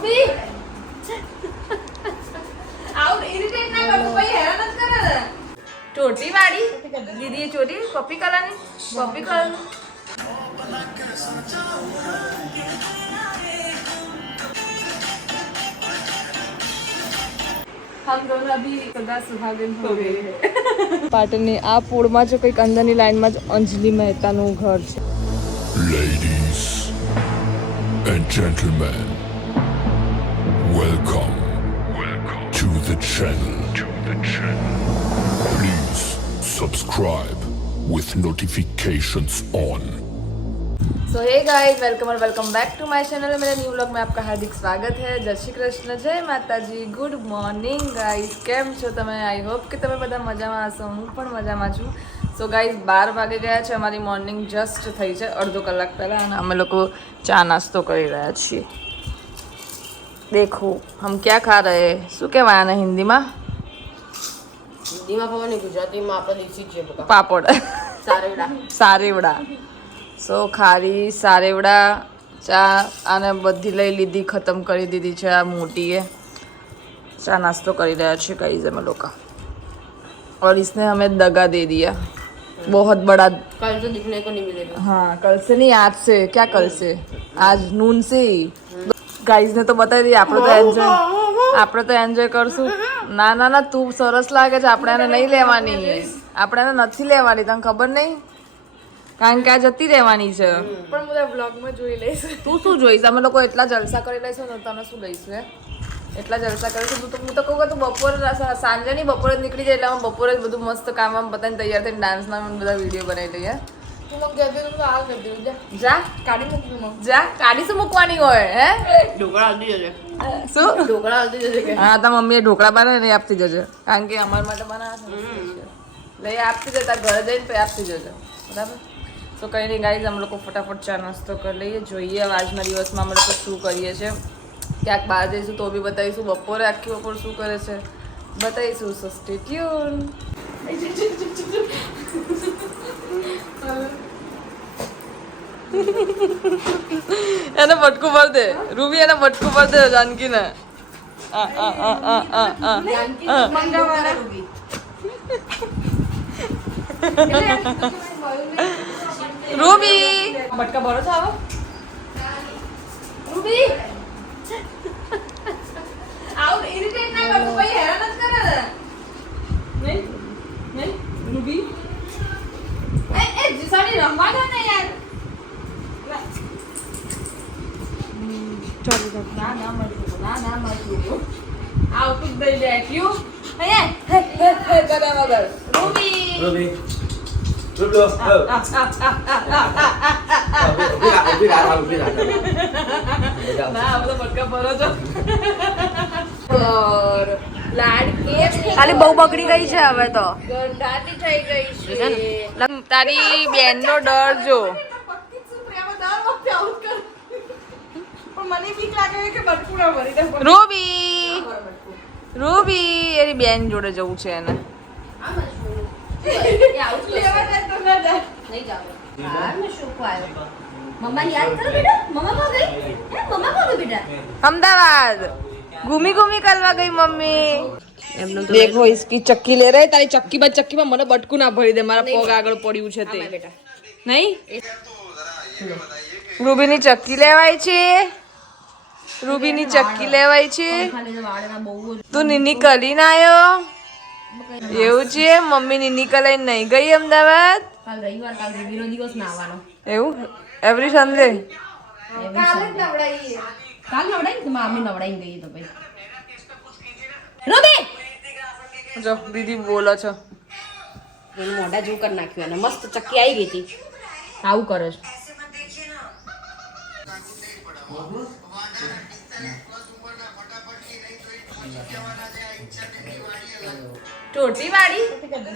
Ruby out irritate ના કર ભાઈ હેરાન જ કરે ને ચોટી વાળી દીદીએ ચોટી પપ્પી કલરની પપ્પી કલર हम दोनों अभी सदा सुहागन हो गए પાટણની આ પોળમાં જ કંઈક અંદરની લાઈનમાં જ અંજલિ મહેતાનું ઘર છે. Ladies and gentlemen, welcome to the channel. Please subscribe with notifications on. So hey guys welcome और welcome back to my channel. मेरे न्यू व्लॉग में आपका हार्दिक स्वागत है. जय श्री कृष्ण, जय माताजी, गुड मॉर्निंग गाइस. કેમ છો તમે? આઈ હોપ કે તમે બધા મજામાં હશો. હું પણ મજામાં છું. સો ગાइस 12 વાગે ગયા છે. અમારી મોર્નિંગ જસ્ટ થઈ છે અડધો કલાક પહેલાં અને અમે લોકો ચા નાસ્તો કરી રહ્યા છીએ. देखो हम क्या खा रहे हैं. શું કહેવાય આને હિન્દીમાં? હિન્દીમાં ખબર નહીં, ગુજરાતીમાં આપણે દેશી જ છે પાપડ સારેવડા. સારેવડા. સો ખારી સારેવડા ચા આને બધી લઈ લીધી, ખતમ કરી દીધી છે આ મોટીએ. ચા નાસ્તો કરી રહ્યા છીએ गाइस અમે લોકો. और इसने हमें दगा दे दिया बहुत बड़ा. कल तो दिखने को नहीं मिलेगा. हाँ कल से नहीं आज से. क्या कल से? आज नून से ही. गाइस ने तो बताई दी આપણે તો એન્જોય કરશું. ના ના ના તું સરસ લાગે છે. આપણે એને નહીં લેવાની, આપણે એને નથી લેવાની, તને ખબર નહીં? કારણ કે આ જતી રહેવાની છે. પણ બધા બ્લોગમાં જોઈ લઈશ. તું શું જોઈશ? અમે લોકો એટલા જલસા કરી લઈશું ને, તને શું લઈશું? એટલા જલસા કરીશું. હું તો કહું કે તું બપોરે સાંજે નહીં બપોરે જ નીકળી જાય, એટલે અમે બપોરે જ બધું મસ્ત કામ આમ બતાવીને તૈયાર થઈને ડાન્સના બધા વિડીયો બનાવી લઈએ. તું લોકો કહેતી તું હાલ કરી દઉં. જા કાઢી મૂકવું. જા કાઢી શું મૂકવાની હોય? હે ઢોકળા આપતી જજે. શું ઢોકળા આપતી જજે કે હા તાર મમ્મીએ ઢોકળા બનાવે ને આપતી જજે. કારણ કે અમારા માટે બનાવે લઈ આપતી જજે. તાર ઘરે જઈને પછી આપતી જજે. બરાબર. તો કંઈ નહીં ગાઈઝ અમે લોકો ફટાફટ ચા નાસ્તો કરી લઈએ. જોઈએ હવે આજના દિવસમાં અમે લોકો શું કરીએ છીએ. ક્યાંક બહાર જઈશું તો બી બતાવીશું. બપોરે આખી બપોર શું કરે છે બતાવીશું. સો સ્ટે ટ્યુન. એને બટકું ભર દે રૂબી, એને બટકું ભર દે જાનકીને. રૂબી બટકા ભરો છો આવો. રૂબી આઉટ ઇરિટેટ ના કર ભાઈ હેરાન જ કરે ને. નહીં નહીં રૂબી એ જીસાડી રમવા દે ને યાર. ચાલો ના ના મળતું ના ના મળતું આઉટ દઈ દે ક્યું અહીંયા ગડા વગર. રૂબી રૂબી રૂબી ના બધો બટકા ભરો છો. ખાલી બહુ બગડી ગઈ છે હવે તો. ગંધાતી થઈ ગઈ છે. તારી બેનનો ડર જો. રૂબી રૂબી એની બેન જોડે જવું છે એને. अहमदाबाद घूमी घूमी करवा गई मम्मी. देखो इसकी चक्की ले रहे. तारी चक्की में મને બટકું ના ભરી દે. મારા પગ આગળ પડ્યું છે તે નહીં. રૂબીની ચક્કી લેવાય છે. રૂબીની ચક્કી લેવાય છે. તું નીની કરીને આવ્યો એવું છે? મમ્મી નીની કલાઈને નહીં ગઈ અમદાવાદ? એવું એવરી સન્ડે જો દીદી બોલો છો. મોઢા જેવું કરી નાખ્યું અને મસ્ત ચક્કી આવી ગઈ હતી. આવું કરે છે. ચોટી વાળી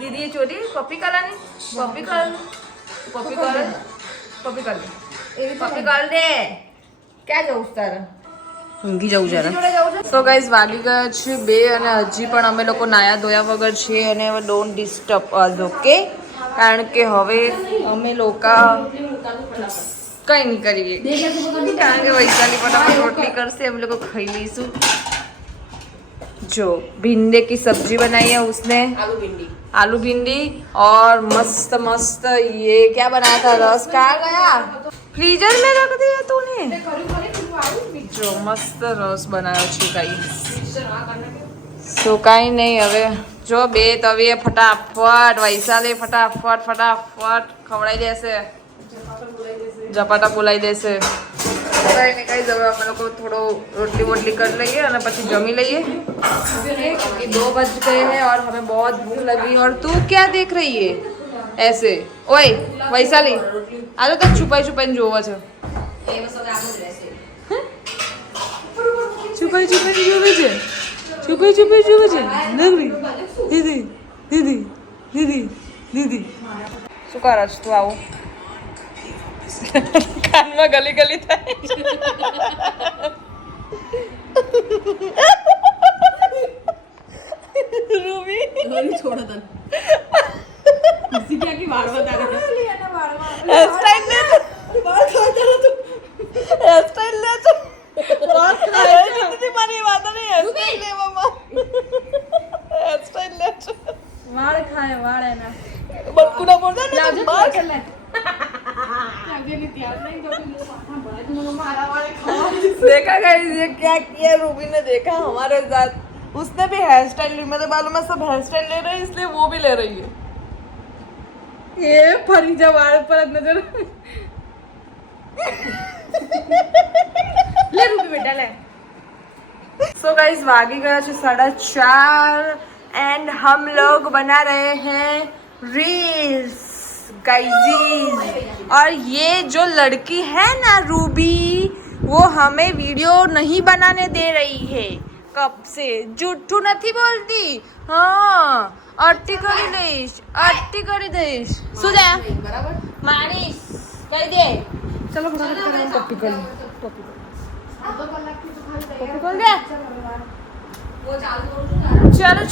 દીદીએ ચોટી પપ્પી કલરની પપ્પી કલર પપ્પી કલર પપ્પી કલર પપ્પી કલર દે. ક્યાં જવું તારે? ઊંઘી જવું જરા. તો ગાઈઝ વાગી ગયા છે 2 અને હજી પણ અમે લોકો નાયા ધોયા વગર છીએ અને હવે ડોન્ટ ડિસ્ટર્બ અસ. ઓકે કારણ કે હવે અમે લોકો કઈ નહીં કરીએ કારણ કે વૈશાલી ફટાફટ રોટલી કરશે हम लोग खाई लीसू जो भिंडे की सब्जी बनाई है उसने आलू भिंडी और मस्त मस्त ये क्या बनाया था रस कहाँ गया फ्रीजर में रख दिया तूने जो मस्त रस बनाया છે ગાઈસ સો કાંઈ નહીં હવે જો બે તવીએ ફટાફટ વૈશાલી ફટાફટ ખવડાવી દેશે ઝપાટા બોલાવી દેશે કઈ ને કઈ હવે અમે લોકો થોડો रोटली वोटली कर लेंगे और પછી जमी लेंगे क्योंकि 2 बज गए हैं और हमें बहुत भूख लगी और तू क्या देख रही है ऐसे ओए वैशाली आलो तो छुपाई छुपाई જોવો છો છુપાઈ છુપાઈ જોવે છે નગરી દીદી શું કરો છો તું આવું કાનમાં ગલી થાય રૂબી छोड़ो तन किसी क्या की वाड़ बता रहे हेयर स्टाइल ले वाड़ खाता रहा तू हेयर स्टाइल ले तो बात करे जितनी मारी बात नहीं हेयर स्टाइल ले मामा हेयर स्टाइल ले वाड़ खाए वाड़ है ना बक्कू ना बोल दे बाहर कर ले देखा गाइस ये क्या किया रूबी ने देखा हमारे साथ उसने भी हेयर स्टाइल ली मेरे बालों में सब हेयर स्टाइल ले रहे हैं इसलिए वो भी ले रही है ये फरी जा वाल पर नजर ले रूबी बेटा ले सो गाइस वागी गया है 4:30 एंड हम लोग बना रहे हैं रील्स गाइजीज और ये जो लड़की है ना रूबी वो हमें वीडियो नहीं बनाने दे रही है कब से जूठू नहीं बोलती हाँ अट्टी करी दईश सुजा बराबर मारीश कही दे चलो फटाफट टोपी कर दे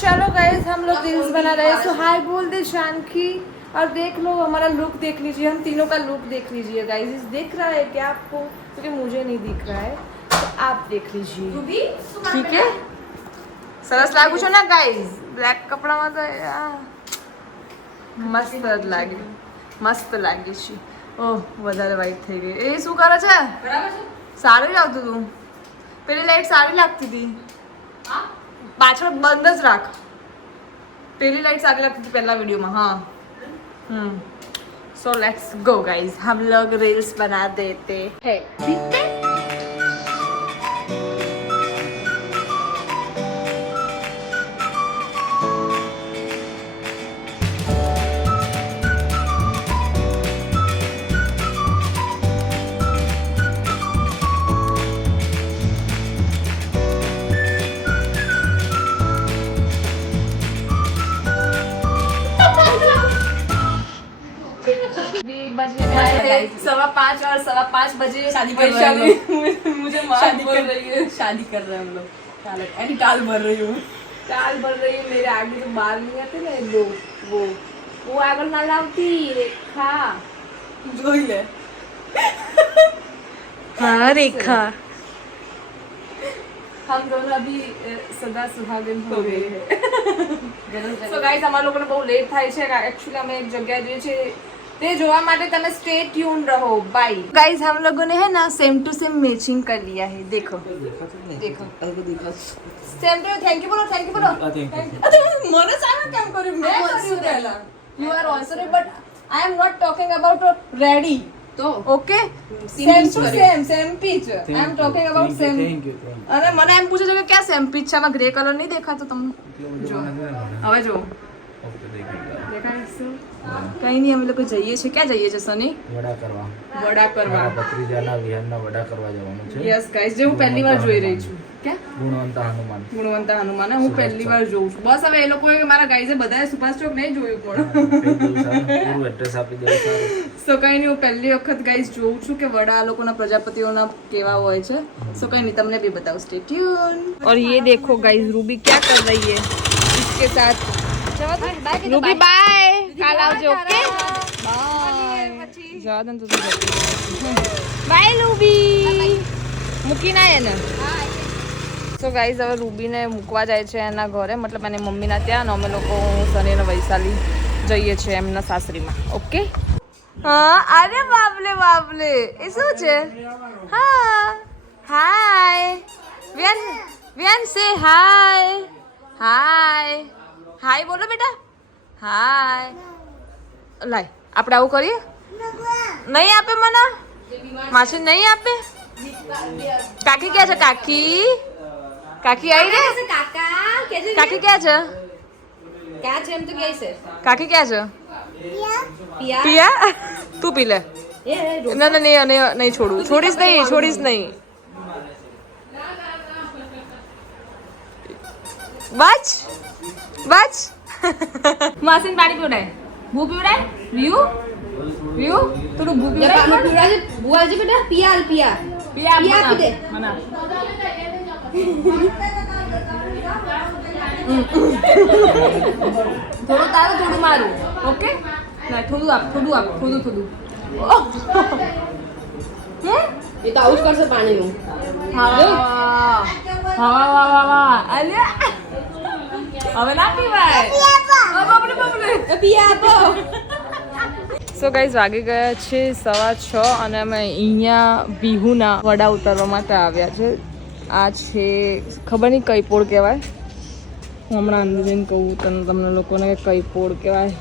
चलो गाइस हम लोग रील्स बना रहे हैं सो हाय बोल दे शानकी और देख लो हमारा लुक देख लीजिए हम तीनों का लुक देख लीजिए गाइस दिख रहा है क्या आपको क्योंकि मुझे नहीं दिख रहा है तो आप देख लीजिए ठीक है સરસ લાગુ છો ને ગાઈસ બ્લેક કપડામાં તો મસ્ત લાગે છે ઓહ વધારે વાઈટ થઈ ગઈ એ શું કરે છે बराबर છે સારું લાગતું તું પેલી લાઈટ સારી લાગતી હતી પાછળ બંધ જ રાખ પેલી લાઈટ સારી लगती थी पहला वीडियो में हाँ सो लेट्स गो गाइस हम लोग रील्स बना देते हैं ठीक है $5:15 और 5:15 बजे शादी कर रहे हैं मुझे शादी कर रही है शादी कर रहे हैं हम लोग टाल भर रही हूँ मेरे आगे जो बाल नहीं आते ना वो आगे ना लाती रेखा जो ही ले हाँ रेखा हम दोनों अभी सदा सुहागिन हो गए हैं સો ગાઈસ અમારા લોકોને બહુ લેટ થાય છે एक्चुअली અમે એક જગ્યાએ જઈએ છીએ તે જોવા માટે તમે स्टे ट्यून रहो बाय गाइस हम लोगों ने है ना सेम टू सेम मैचिंग कर लिया है देखो सेम टू थैंक यू बोलो अच्छा મને સામે કેમ કર્યું મેં કર્યું પહેલા you are also but I am not talking about ready तो okay same to same pitch I am talking about same अरे મને એમ પૂછે છે કે ક્યાં સેમ પિચ છે આમાં ગ્રે કલર નહીં દેખાતો તમને જો હવે જો દેખાય કઈ નહીં અમે લોકો જઈએ છીએ ક્યાં જઈએ છીએ સની વડા કરવા ભત્રીજાના વિહારના વડા કરવા જવાનું છે યસ ગાઈસ જે હું પહેલી વાર જોઈ રહી છું ક્યાં ગુણવંતા હનુમાન હું પહેલી વાર જોઉં છું બસ હવે એ લોકોએ મારા ગાઈઝે બધાએ સુભાષ ચોક નહીં જોયું પણ પૂરું એડ્રેસ આપી દેવું સારું સો કઈ નહીં હું પહેલી વખત ગાઈઝ જોઉં છું કે વડા આ લોકોના પ્રજાપતિઓના કેવા હોય છે સો કઈ નહીં તમને भी बताओ स्टे ट्यून और ये देखो गाइस रूबी क्या कर रही है इसके साथ रूबी बाय કાલ આવજો ઓકે બાય જવા દે ને તો બાય રૂબી મૂકીને આવીએ ને સો ગાઈઝ હવે રૂબીને મૂકવા જાય છે એના ઘરે મતલબ એની મમ્મીના ત્યાં અને અમે લોકો સની અને વૈશાલી જઈએ છીએ એમના સાસરીમાં ઓકે હા અરે બાપલે બાપલે એ શું છે હા હાય વ્યાન સે હાય હાય હાય બોલો બેટા હાય લાય આપણે આવું કરીએ નહીં આપે મને માસી નહીં આપે કાકી ક્યાં છે કાકી કાકી આવી રે કાકી ક્યાં છે ક્યાં છે એમ તો કહે છે કાકી ક્યાં છે પિયા પિયા તું પી લે ના ના નહીં નહીં છોડું છોડીશ નહીં બચ માસીને પાણી પીવડાય ભૂ પીવડાય વ્યુ થોડું ભૂ પીવડાય બુઆજી બેટા પિયા પિયા પિયા પી દે મના થોડું તારું થોડું મારું ઓકે ના થોડું આપ થોડું એ તો આવું જ કરશે પાણીનું હા અલ્યા હવે ના પીવાય પિયા આપો સો ગાઈઝ વાગી ગયા છે 6:15 અને અમે અહીંયા બિહુના વડા ઉતારવા માટે આવ્યા છે આ છે ખબર નહીં કઈ પોળ કહેવાય હું હમણાં અંદર જઈને કહું તમને લોકોને કે કઈ પોળ કહેવાય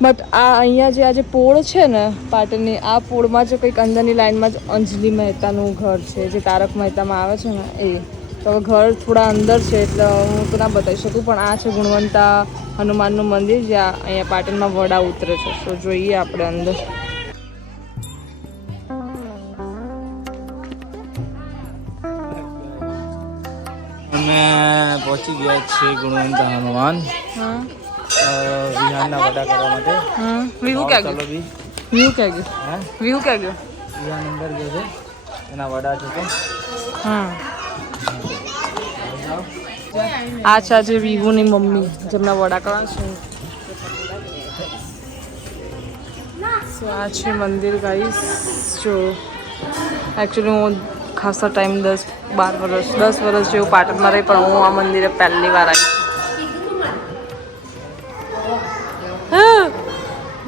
બટ આ અહીંયા જે આ જે પોળ છે ને પાટણની આ પોળમાં જ કંઈક અંદરની લાઈનમાં જ અંજલિ મહેતાનું ઘર છે જે તારક મહેતામાં આવે છે ને એ તો હવે ઘર થોડા અંદર છે એટલે હું તો ના બતાવી શકું પણ આ છે ગુણવંતા હનુમાનનું મંદિર જ્યાં અહીંયા પાટણમાં વડા ઉતરે છે તો જોઈએ આપણે અંદર અમે પહોંચી ગયા છીએ ગુણવંતા હનુમાન હા વિહારના વડા કરવા માટે હા વ્યૂ ક્યાં ચાલો ગયો બી વ્યૂ ક્યાં ગયો હા વ્યૂ ક્યાં ગયો વિહાન અંદર ગયો છે એના વડા છે તો હા આ છે આજે વિહુની મમ્મી જેમના વડા કરવા છે So, આ છે મંદિર ગાઈસ જો એકચ્યુઅલી હું ખાસા ટાઈમ 10 વર્ષ જેવું પાટણમાં રહી પણ હું આ મંદિરે પહેલી વાર આવી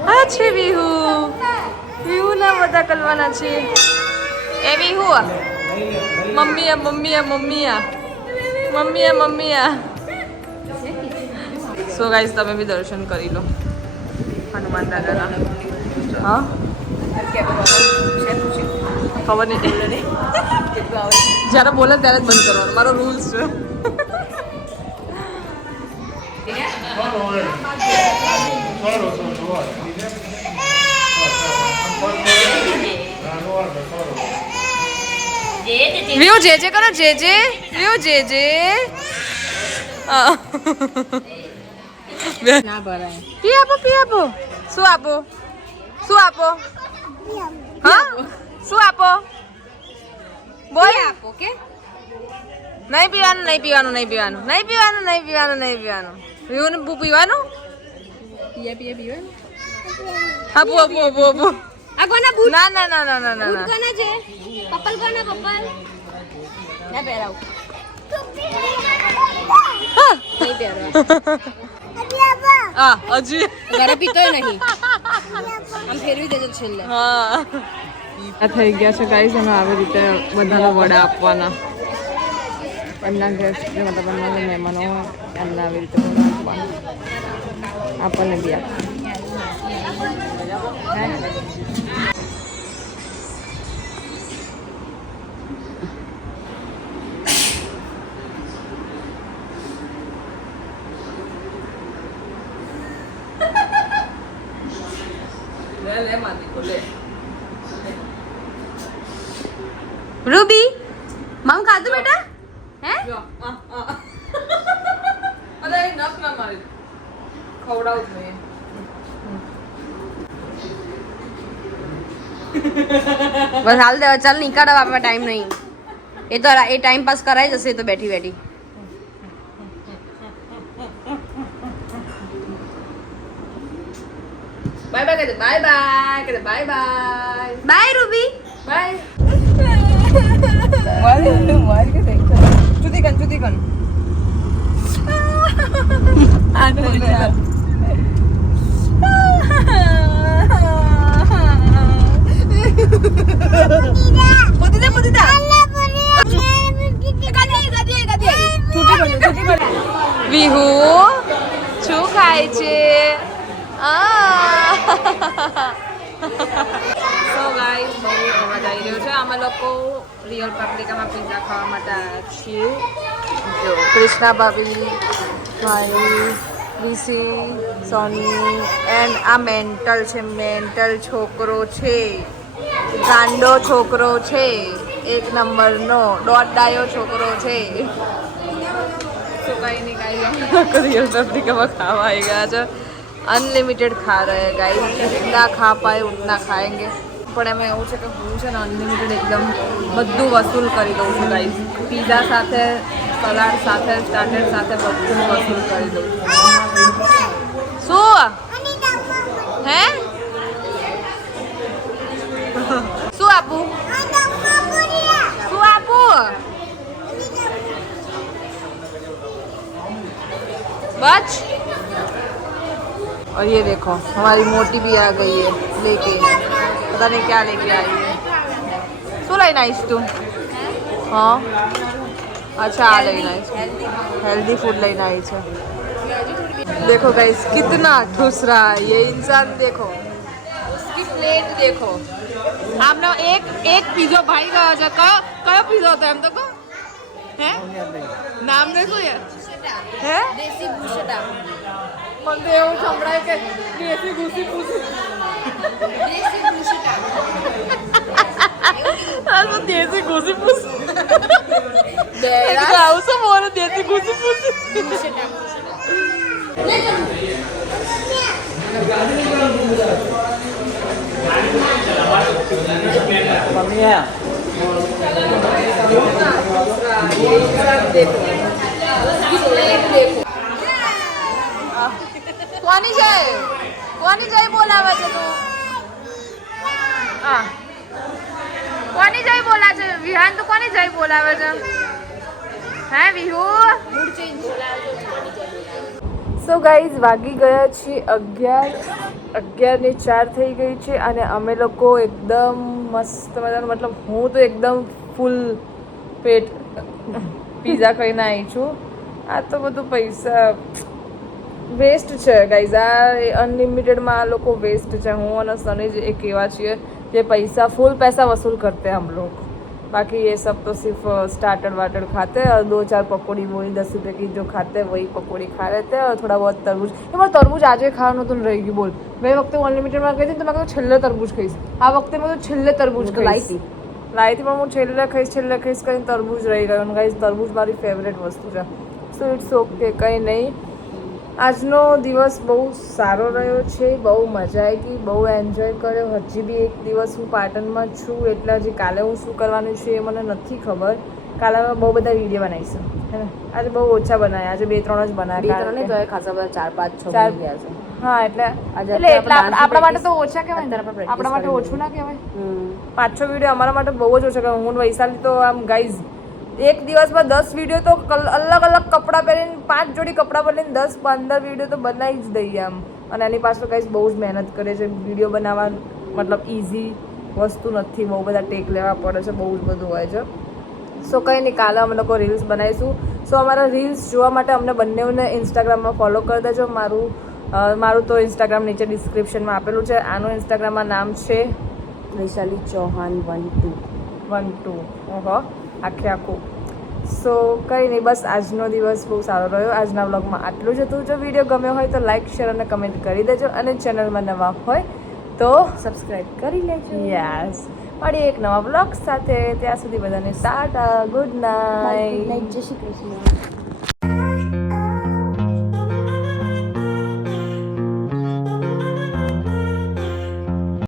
આ છે વિહુના બધા કરવાના છે એ વિહુ મમ્મી સો ગાઈઝ તમે બી દર્શન કરી લો હનુમાન દાદાના હા ખબર નહીં જ્યારે બોલે ત્યારે જ બંધ કરવાનો મારો રૂલ્સ છે વ્યૂ જે કરો જે વ્યૂ જે ના ભરાય પી આપો શું આપો હા શું આપો બોલ આપો કે નહીં પીવાનું વ્યૂ ને પીવાનું પિયા પીવા આપો આ કોના બૂટ ના બૂટ કોના છે પપ્પલ કોના પપ્પલ ના પહેરાવ નહીં પહેરવા હજી ઘરે પીતોય નહીં આમ ફેરવી દેજો છેલ્લે હા આ થઈ ગયા છે ગાઈસ અને આવી રીતે બધાને વડા આપવાના એમના ગેસ્ટ મતલબ એમના મહેમાનો હોય એમને આવી રીતે વડા આપવાના આપણને બી રૂબી મામ ખાધું બેટા હે બસ હાલ દે ચાલ નીકાળો આપણે ટાઈમ નહીં એ તો એ ટાઈમ પાસ કરાઈ જશે એ તો બેઠી બેઠી બાય બાય કહે બાય બાય કહે bye bye bye Ruby bye મારી કે દેખ જુદી કન આ તો વિહુ શું ખાય છે સો ગાઈસ બહુ અવાજ આવી રહ્યો છે અમે લોકો રિયલ પાપ્રિકામાં પિઝા ખાવા માટે આવ્યા છીએ જો કૃષ્ણા ભાભી ભાઈ ઋષિ સોની એન્ડ આ મેન્ટલ છોકરો છે ગાંડો છોકરો છે એક નંબરનો દોઢ ડાયો છોકરો છે तो कहीं नहीं खाई रियल पेपरिका में खावा आएगा जो अनलिमिटेड खा रहे हैं गाइस जितना खा पाए उतना खाएंगे પણ એમાં એવું છે કે હું છે ને અનલિમિટેડ એકદમ બધું વસૂલ કરી દઉં છું ગાઈસ પીઝા સાથે સલાડ સાથે સ્ટાર્ટર સાથે બધું વસૂલ કરી દઉં છું શું હે શું આપું શું આપું बच और ये देखो हमारी मोटी भी आ गई है लेके पता नहीं क्या लेके आई है શું લઈને આવીશ તું हाँ अच्छा आ लेना हेल्दी फूड लेना आई है देखो गाइस कितना ठुस रहा है ये इंसान देखो उसकी प्लेट देखो आपने एक पिज़्ज़ा भाई का कयो पिज़्ज़ा होता है हम तो को हैं नाम देखो यार હે દેશી ભૂસડા મને તો એવું સંભળાય કે દેશી ઘૂસી પૂસી દેશી ભૂસડા આ તો દેશી ઘૂસી પૂસી આવું શું બોલે દેશી ઘૂસી પૂસી મમ્મી હે કોની જય બોલાવે છે તું હા કોની જય બોલા છે વિહાન તો કોની જય બોલાવે છે હે વિહુ સો ગાઈઝ વાગી ગયા છે 11:04 થઈ ગઈ છે અને અમે લોકો એકદમ મસ્ત મજાનું મતલબ હું તો એકદમ ફૂલ પેટ પીઝા ખાઈને આવી છું આ તો બધું પૈસા વેસ્ટ છે ગાઈઝ આ અનલિમિટેડમાં આ લોકો વેસ્ટ છે હું અને સની જ એક એવા છીએ જે પૈસા फुल पैसा वसूल करते हैं हम लोग बाकी ये सब तो सिर्फ स्टार्टर वाटर खाते हैं और 2-4 पकौड़ी वही 10 रुपये की जो खाते हैं वही पकौड़ी खा लेते हैं और थोड़ा बहुत तरबूज એમાં તરબૂચ આજે ખાવાનું તો રહી ગયું બોલ મેં વખતે હું અનલિમિટેડમાં ગઈ હતી તો મેં કહ્યું છેલ્લે તરબૂચ ખાઈશ આ વખતે મેં તો છેલ્લે તરબૂચ લાવી પણ હું છેલ્લે ખાઈશ કરીને તરબૂચ રહી ગયો અને ગાઈઝ તરબૂચ મારી ફેવરેટ વસ્તુ છે સો ઇટ્સ ઓકે કંઈ નહીં આજનો દિવસ બહુ સારો રહ્યો છે બહુ મજા આવી બહુ એન્જોય કર્યો હજી બી એક દિવસ હું પાટણમાં છું એટલે હજી કાલે હું શું કરવાનું છે એ મને નથી ખબર કાલે અમે બહુ બધા વિડીયો બનાવીશું હે ને આજે બહુ ઓછા બનાવ્યા આજે 2-3 જ બનાવ્યા ખાસા બધા 4-5-6 ગયા છે હા એટલે આપણા માટે તો ઓછા કહેવાય આપણા માટે ઓછું ના કહેવાય 5-6 વિડીયો અમારા માટે બહુ જ ઓછા કહેવાય હું વૈશાલી તો આમ ગાઈઝ એક દિવસમાં 10 વિડીયો તો અલગ અલગ કપડાં પહેરીને 5 જોડી કપડાં પહેરીને 10-15 વિડીયો તો બનાવી જ દઈએ આમ અને એની પાછળ ગાઈઝ બહુ જ મહેનત કરે છે વિડીયો બનાવવા મતલબ ઇઝી વસ્તુ નથી બહુ બધા ટેક લેવા પડે છે બહુ જ બધું હોય છે સો કંઈ નહીં કાલે અમે લોકો રીલ્સ બનાવીશું સો અમારા રીલ્સ જોવા માટે અમને બંનેઓને ઇન્સ્ટાગ્રામમાં ફોલો કરી દેજો મારું તો ઇન્સ્ટાગ્રામ નીચે ડિસ્ક્રિપ્શનમાં આપેલું છે આનું ઇન્સ્ટાગ્રામમાં નામ છે વૈશાલી ચૌહાણ 12 ઓહો આખું સો કંઈ નહીં બસ આજનો દિવસ બહુ સારો રહ્યો આજના વ્લોગમાં આટલું જ હતું જો વિડીયો ગમ્યો હોય તો લાઇક શેર અને કમેન્ટ કરી દેજો અને ચેનલમાં નવા હોય તો સબસ્ક્રાઇબ કરી લેજો યસ મળીએ એક નવા વ્લોગ સાથે ત્યાં સુધી બધાને ટાટા ગુડ નાઇટ જય શ્રી કૃષ્ણ